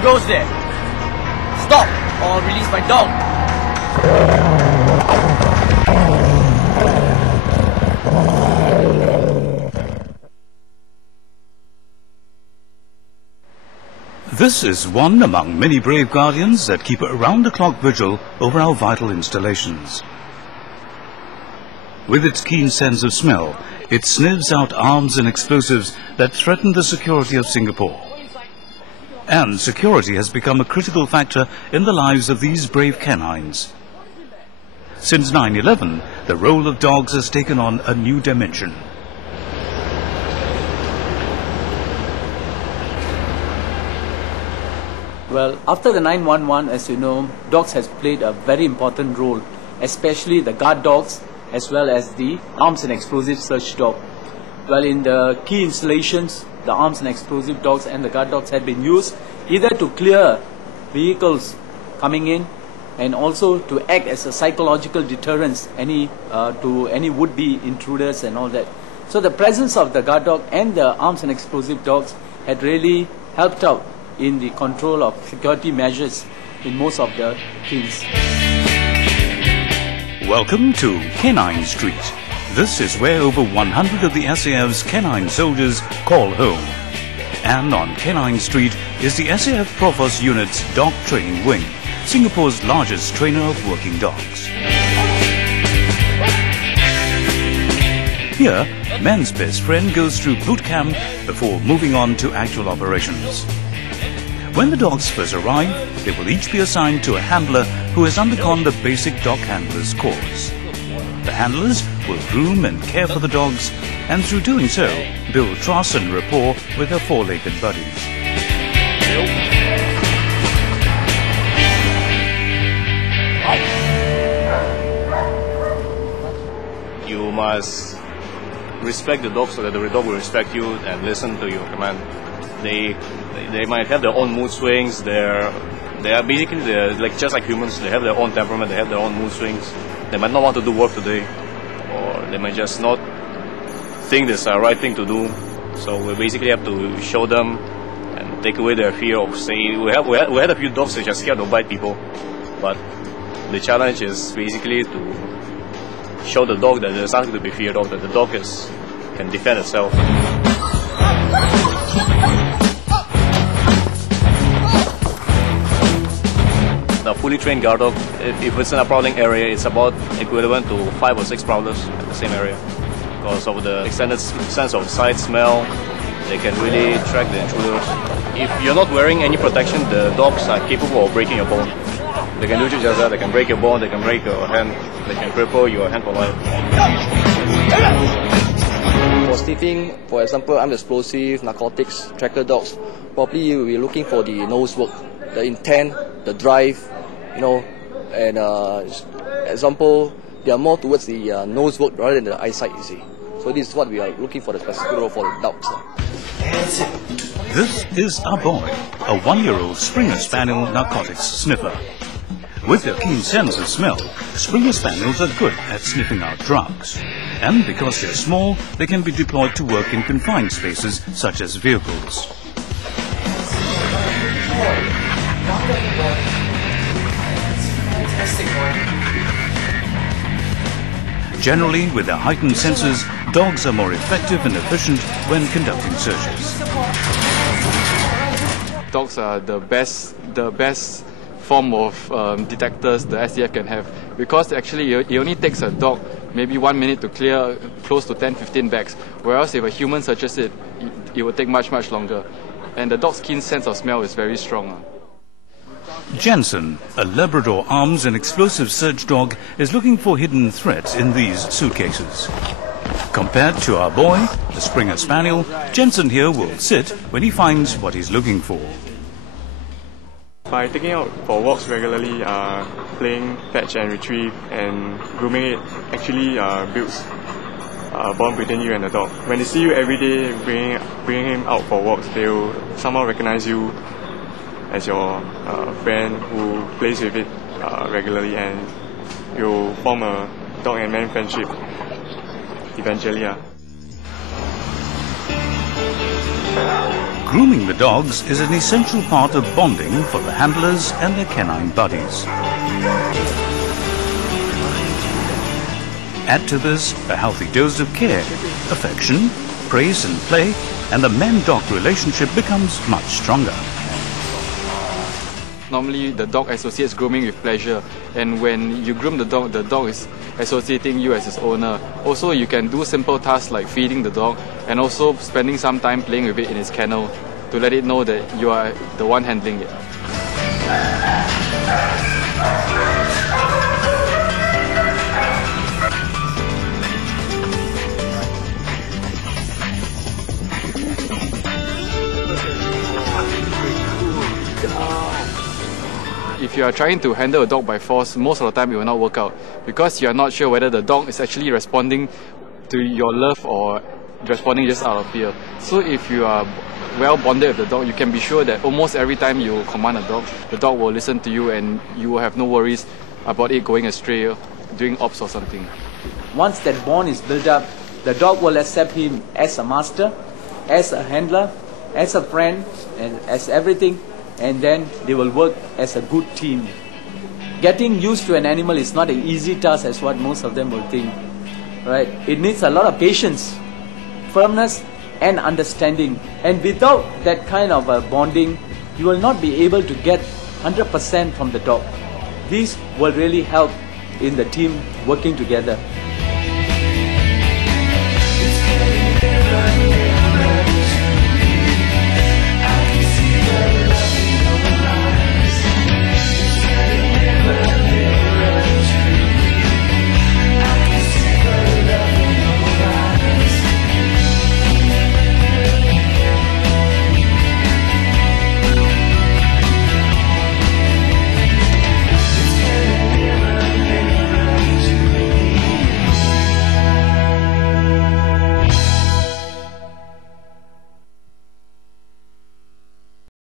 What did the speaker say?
Who goes there? Stop, or I'll release my dog. This is one among many brave guardians that keep a round-the-clock vigil over our vital installations. With its keen sense of smell, it sniffs out arms and explosives that threaten the security of Singapore. And security has become a critical factor in the lives of these brave canines. Since 9/11, the role of dogs has taken on a new dimension. Well, after the 911, as you know, dogs has played a very important role, especially the guard dogs as well as the arms and explosive search dog. Well, in the key installations, the arms and explosive dogs and the guard dogs had been used either to clear vehicles coming in and also to act as a psychological deterrence to any would-be intruders and all that. So the presence of the guard dog and the arms and explosive dogs had really helped out in the control of security measures in most of the teams. Welcome to Canine Street. This is where over 100 of the SAF's canine soldiers call home. And on Canine Street is the SAF Provost Unit's Dog Training Wing, Singapore's largest trainer of working dogs. Here, man's best friend goes through boot camp before moving on to actual operations. When the dogs first arrive, they will each be assigned to a handler who has undergone the basic dog handler's course. The handlers will groom and care for the dogs, and through doing so, build trust and rapport with their four-legged buddies. You must respect the dog so that the dog will respect you and listen to your command. They might have their own mood swings. They are basically like just like humans. They have their own temperament. They have their own mood swings. They might not want to do work today, or they might just not think this is the right thing to do. So we basically have to show them and take away their fear of saying. We had a few dogs which are scared to bite people, but the challenge is basically to show the dog that there's nothing to be feared of. That the dog can defend itself. A fully trained guard dog, if it's in a prowling area, it's about equivalent to 5 or 6 prowlers in the same area. Because of the extended sense of sight, smell, they can really track the intruders. If you're not wearing any protection, the dogs are capable of breaking your bone. They can do just that. They can break your bone, they can break your hand, they can cripple your hand for life. For sniffing, for example, armed explosive, narcotics, tracker dogs, probably we're looking for the nose work, the intent, the drive, and example, they are more towards the nose work rather than the eyesight, you see. So this is what we are looking for, the specific role for the dogs. This is our boy, a 1-year-old Springer Spaniel narcotics sniffer. With their keen sense of smell, Springer Spaniels are good at sniffing out drugs. And because they're small, they can be deployed to work in confined spaces such as vehicles. Generally, with their heightened senses, dogs are more effective and efficient when conducting searches. Dogs are the best form of detectors the SDF can have, because actually it only takes a dog maybe 1 minute to clear close to 10-15 bags, whereas if a human searches it, it will take much longer. And the dog's keen sense of smell is very strong. Jensen, a Labrador arms and explosive search dog, is looking for hidden threats in these suitcases. Compared to our boy, the Springer Spaniel, Jensen here will sit when he finds what he's looking for. By taking out for walks regularly, playing fetch and retrieve and grooming it actually builds a bond between you and the dog. When they see you every day bringing him out for walks, they will somehow recognize you as your friend who plays with it regularly, and you'll form a dog and man friendship eventually. Grooming the dogs is an essential part of bonding for the handlers and their canine buddies. Add to this a healthy dose of care, affection, praise and play, and the man-dog relationship becomes much stronger. Normally, the dog associates grooming with pleasure, and when you groom the dog is associating you as its owner. Also, you can do simple tasks like feeding the dog and also spending some time playing with it in its kennel to let it know that you are the one handling it. If you are trying to handle a dog by force, most of the time it will not work out because you are not sure whether the dog is actually responding to your love or responding just out of fear. So if you are well bonded with the dog, you can be sure that almost every time you command a dog, the dog will listen to you and you will have no worries about it going astray, doing ops or something. Once that bond is built up, the dog will accept him as a master, as a handler, as a friend, and as everything. And then they will work as a good team. Getting used to an animal is not an easy task as what most of them will think. Right? It needs a lot of patience, firmness and understanding. And without that kind of bonding, you will not be able to get 100% from the dog. These will really help in the team working together.